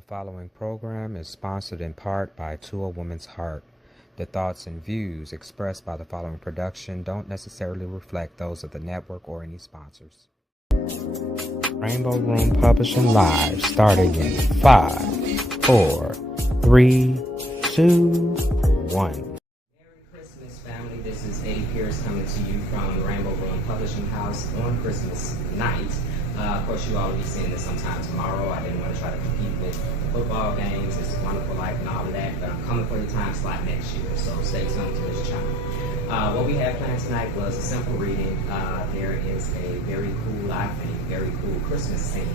The following program is sponsored in part by To a Woman's Heart. The thoughts and views expressed by the following production don't necessarily reflect those of the network or any sponsors. Rainbow Room Publishing Live, starting in 5, 4, 3, 2, 1. Merry Christmas, family. This is Pear coming to you from Rainbow Room Publishing House on Christmas night. Of course, you all will be seeing this sometime tomorrow. I didn't want to try to compete with football games. It's a Wonderful Life and all of that, but I'm coming for your time slot next year, so stay tuned to this channel. What we had planned tonight was a simple reading. There is a very cool, I think, very cool Christmas scene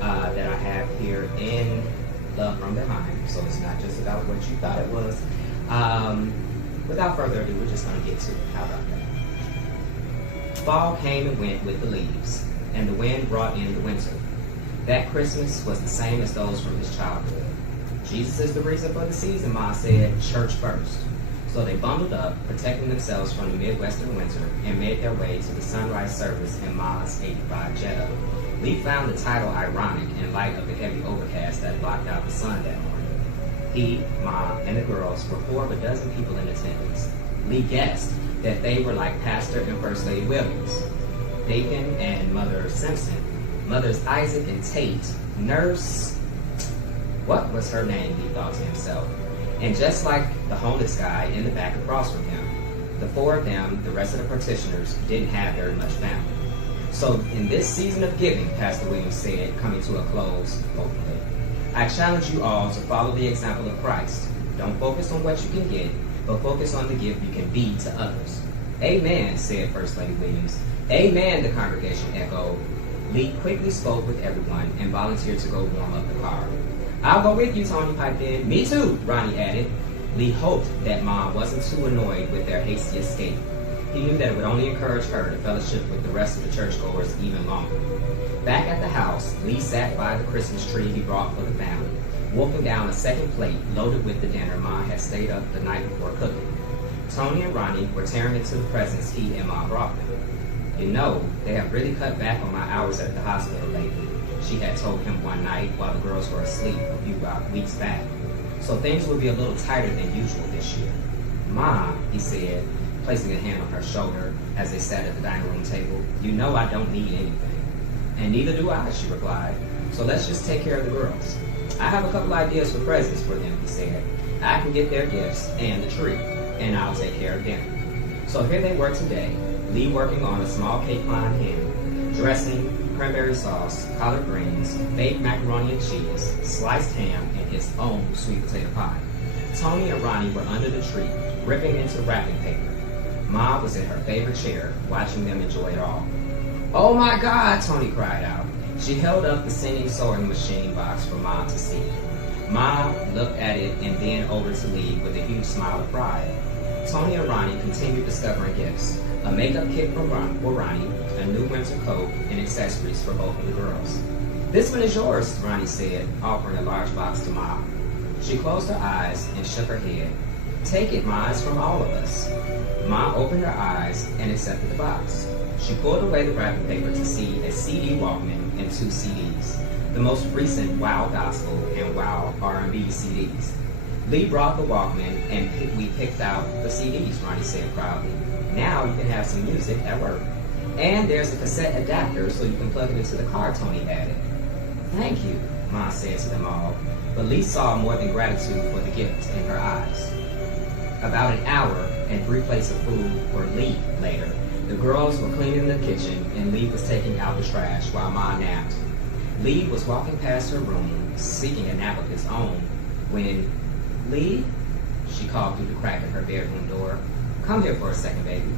that I have here in Love From Behind, so it's not just about what you thought it was. Without further ado, we're just going to get to it. How about that? Fall came and went with the leaves, and the wind brought in the winter. That Christmas was the same as those from his childhood. Jesus is the reason for the season, Ma said, church first. So they bundled up, protecting themselves from the Midwestern winter, and made their way to the sunrise service in Ma's 85 Jetta. Lee found the title ironic in light of the heavy overcast that blocked out the sun that morning. He, Ma, and the girls were 4 of a dozen people in attendance. Lee guessed that they were like Pastor and First Lady Williams, Deacon and Mother Simpson, Mothers Isaac and Tate, Nurse, what was her name, he thought to himself. And just like the homeless guy in the back across from him, the 4 of them, the rest of the participants, didn't have very much family. So in this season of giving, Pastor Williams said, coming to a close, hopefully, I challenge you all to follow the example of Christ. Don't focus on what you can get, but focus on the gift you can be to others. Amen, said First Lady Williams. Amen, the congregation echoed. Lee quickly spoke with everyone and volunteered to go warm up the car. I'll go with you, Tony piped in. Me too, Ronnie added. Lee hoped that Mom wasn't too annoyed with their hasty escape. He knew that it would only encourage her to fellowship with the rest of the churchgoers even longer. Back at the house, Lee sat by the Christmas tree he brought for the family, wolfing down a second plate loaded with the dinner Ma had stayed up the night before cooking. Tony and Ronnie were tearing into the presents he and Ma brought them. You know, they have really cut back on my hours at the hospital lately, she had told him one night while the girls were asleep a few weeks back. So things will be a little tighter than usual this year. Ma, he said, placing a hand on her shoulder as they sat at the dining room table, you know I don't need anything. And neither do I, she replied. So let's just take care of the girls. I have a couple ideas for presents for them, he said. I can get their gifts and the tree, and I'll take care of dinner. So here they were today, Lee working on a small cake pie ham, dressing, cranberry sauce, collard greens, baked macaroni and cheese, sliced ham, and his own sweet potato pie. Tony and Ronnie were under the tree, ripping into wrapping paper. Ma was in her favorite chair, watching them enjoy it all. Oh my God, Tony cried out. She held up the singing sewing machine box for Ma to see. Ma looked at it and then over to Lee with a huge smile of pride. Tony and Ronnie continued discovering gifts. A makeup kit for Ronnie, a new winter coat, and accessories for both of the girls. This one is yours, Ronnie said, offering a large box to Ma. She closed her eyes and shook her head. Take it, Ma, it's from all of us. Ma opened her eyes and accepted the box. She pulled away the wrapping paper to see a CD Walkman and 2 CDs, the most recent Wow Gospel and Wow R&B CDs. Lee brought the Walkman and we picked out the CDs, Ronnie said proudly. Now you can have some music at work. And there's a cassette adapter so you can plug it into the car, Tony added. Thank you, Ma said to them all, but Lee saw more than gratitude for the gift in her eyes. About an hour and 3 plates of food for Lee later, the girls were cleaning the kitchen and Lee was taking out the trash while Ma napped. Lee was walking past her room, seeking a nap of his own, when, Lee, she called through the crack in her bedroom door. Come here for a second, baby.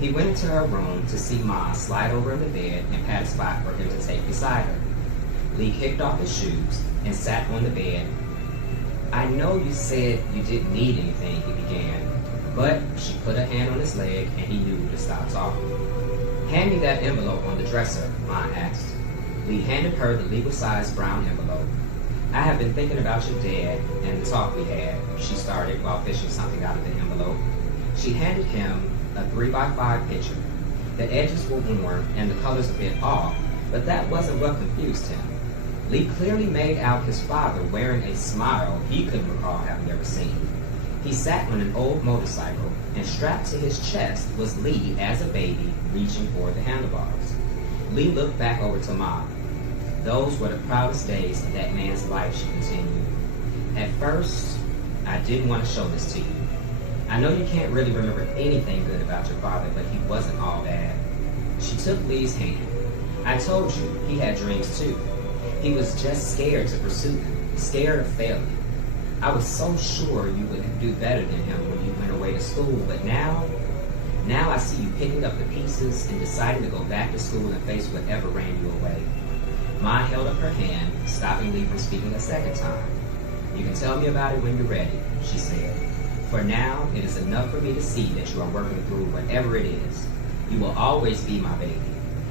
He went into her room to see Ma slide over in the bed and pat a spot for him to take beside her. Lee kicked off his shoes and sat on the bed. I know you said you didn't need anything, he began, but she put a hand on his leg and he knew to stop talking. Hand me that envelope on the dresser, Ma asked. Lee handed her the legal-sized brown envelope. I have been thinking about your dad and the talk we had, she started while fishing something out of the envelope. She handed him a 3x5 picture. The edges were worn and the colors a bit off, but that wasn't what confused him. Lee clearly made out his father wearing a smile he couldn't recall having ever seen. He sat on an old motorcycle, and strapped to his chest was Lee as a baby, reaching for the handlebars. Lee looked back over to Mom. Those were the proudest days of that man's life, she continued. At first, I didn't want to show this to you. I know you can't really remember anything good about your father, but he wasn't all bad. She took Lee's hand. I told you, he had dreams too. He was just scared to pursue them, scared of failing. I was so sure you would do better than him when you went away to school, but now I see you picking up the pieces and deciding to go back to school and face whatever ran you away. Ma held up her hand, stopping Lee from speaking a second time. You can tell me about it when you're ready, she said. For now, it is enough for me to see that you are working through whatever it is. You will always be my baby,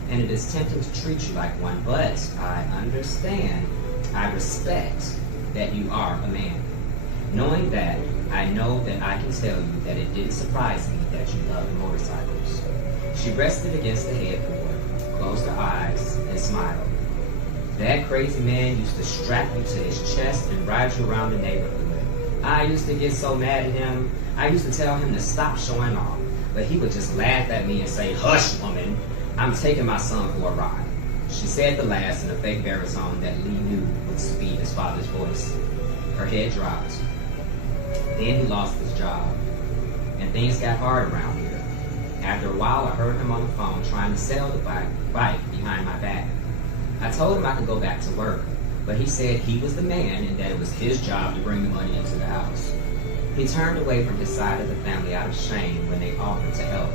and it is tempting to treat you like one, but I understand, I respect that you are a man. Knowing that, I know that I can tell you that it didn't surprise me that you loved motorcycles. She rested against the headboard, closed her eyes, and smiled. That crazy man used to strap you to his chest and ride you around the neighborhood. I used to get so mad at him. I used to tell him to stop showing off, but he would just laugh at me and say, "Hush, woman, I'm taking my son for a ride." She said the last in a fake baritone that Lee knew would speed his father's voice. Her head dropped. Then he lost his job, and things got hard around here. After a while, I heard him on the phone trying to sell the bike behind my back. I told him I could go back to work, but he said he was the man and that it was his job to bring the money into the house. He turned away from his side of the family out of shame when they offered to help.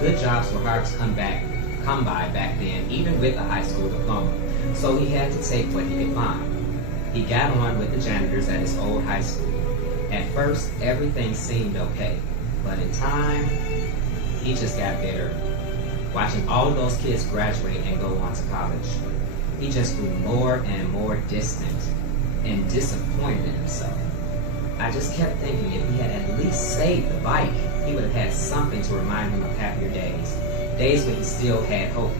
Good jobs were hard to come by back then, even with a high school diploma, so he had to take what he could find. He got on with the janitors at his old high school. At first, everything seemed okay, but in time, he just got bitter. Watching all of those kids graduate and go on to college, he just grew more and more distant and disappointed in himself. I just kept thinking if he had at least saved the bike, he would have had something to remind him of happier days, days when he still had hope.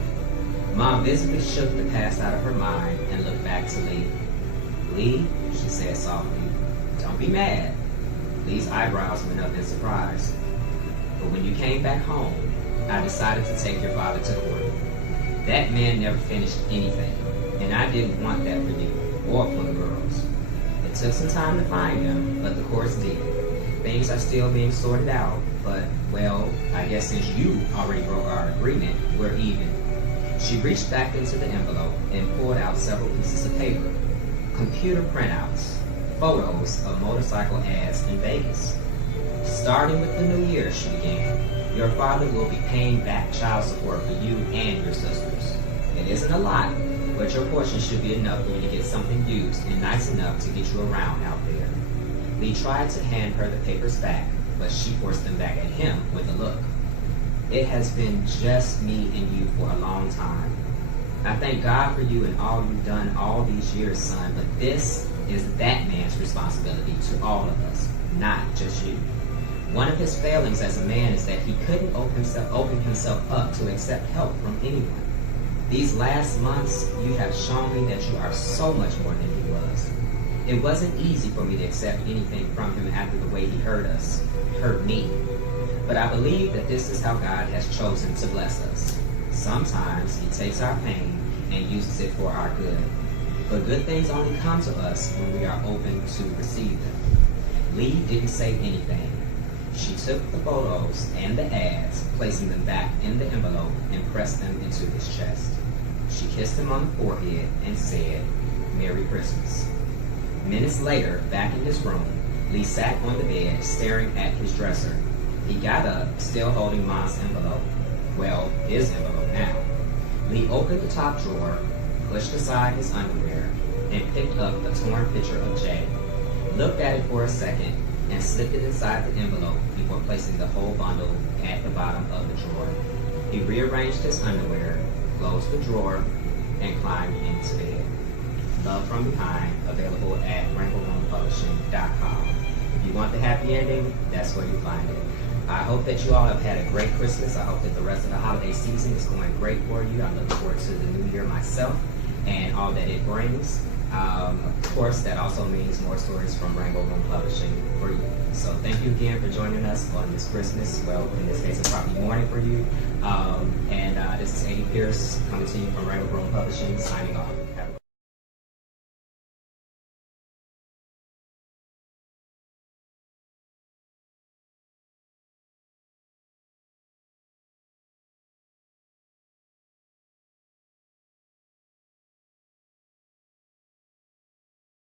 Mom visibly shook the past out of her mind and looked back to Lee. "Lee," she said softly, "don't be mad." Lee's eyebrows went up in surprise. "But when you came back home, I decided to take your father to court. That man never finished anything, and I didn't want that for you or for the girls. It took some time to find him, but the courts did. Things are still being sorted out, but, well, I guess since you already broke our agreement, we're even." She reached back into the envelope and pulled out several pieces of paper, computer printouts, photos of motorcycle ads in Vegas. "Starting with the new year," she began, "your father will be paying back child support for you and your sisters. It isn't a lot, but your portion should be enough for you to get something used and nice enough to get you around out there." Lee tried to hand her the papers back, but she forced them back at him with a look. "It has been just me and you for a long time. I thank God for you and all you've done all these years, son, but this is that man's responsibility to all of us, not just you. One of his failings as a man is that he couldn't open himself up to accept help from anyone. These last months, you have shown me that you are so much more than he was. It wasn't easy for me to accept anything from him after the way he hurt me. But I believe that this is how God has chosen to bless us. Sometimes he takes our pain and uses it for our good. But good things only come to us when we are open to receive them." Lee didn't say anything. She took the photos and the ads, placing them back in the envelope, and pressed them into his chest. She kissed him on the forehead and said, "Merry Christmas." Minutes later, back in his room, Lee sat on the bed, staring at his dresser. He got up, still holding Mom's envelope. Well, his envelope now. Lee opened the top drawer, pushed aside his underwear, and picked up a torn picture of Jay, looked at it for a second, and slipped it inside the envelope before placing the whole bundle at the bottom of the drawer. He rearranged his underwear, closed the drawer, and climbed into bed. Love from Behind, available at rainbowroompublishingllc.com. If you want the happy ending, that's where you find it. I hope that you all have had a great Christmas. I hope that the rest of the holiday season is going great for you. I'm looking forward to the new year myself. and all that it brings. Of course, that also means more stories from Rainbow Room Publishing for you. So thank you again for joining us on this Christmas, well, in this case, it's probably morning for you. This is Eddie Pierce coming to you from Rainbow Room Publishing, signing off. Have a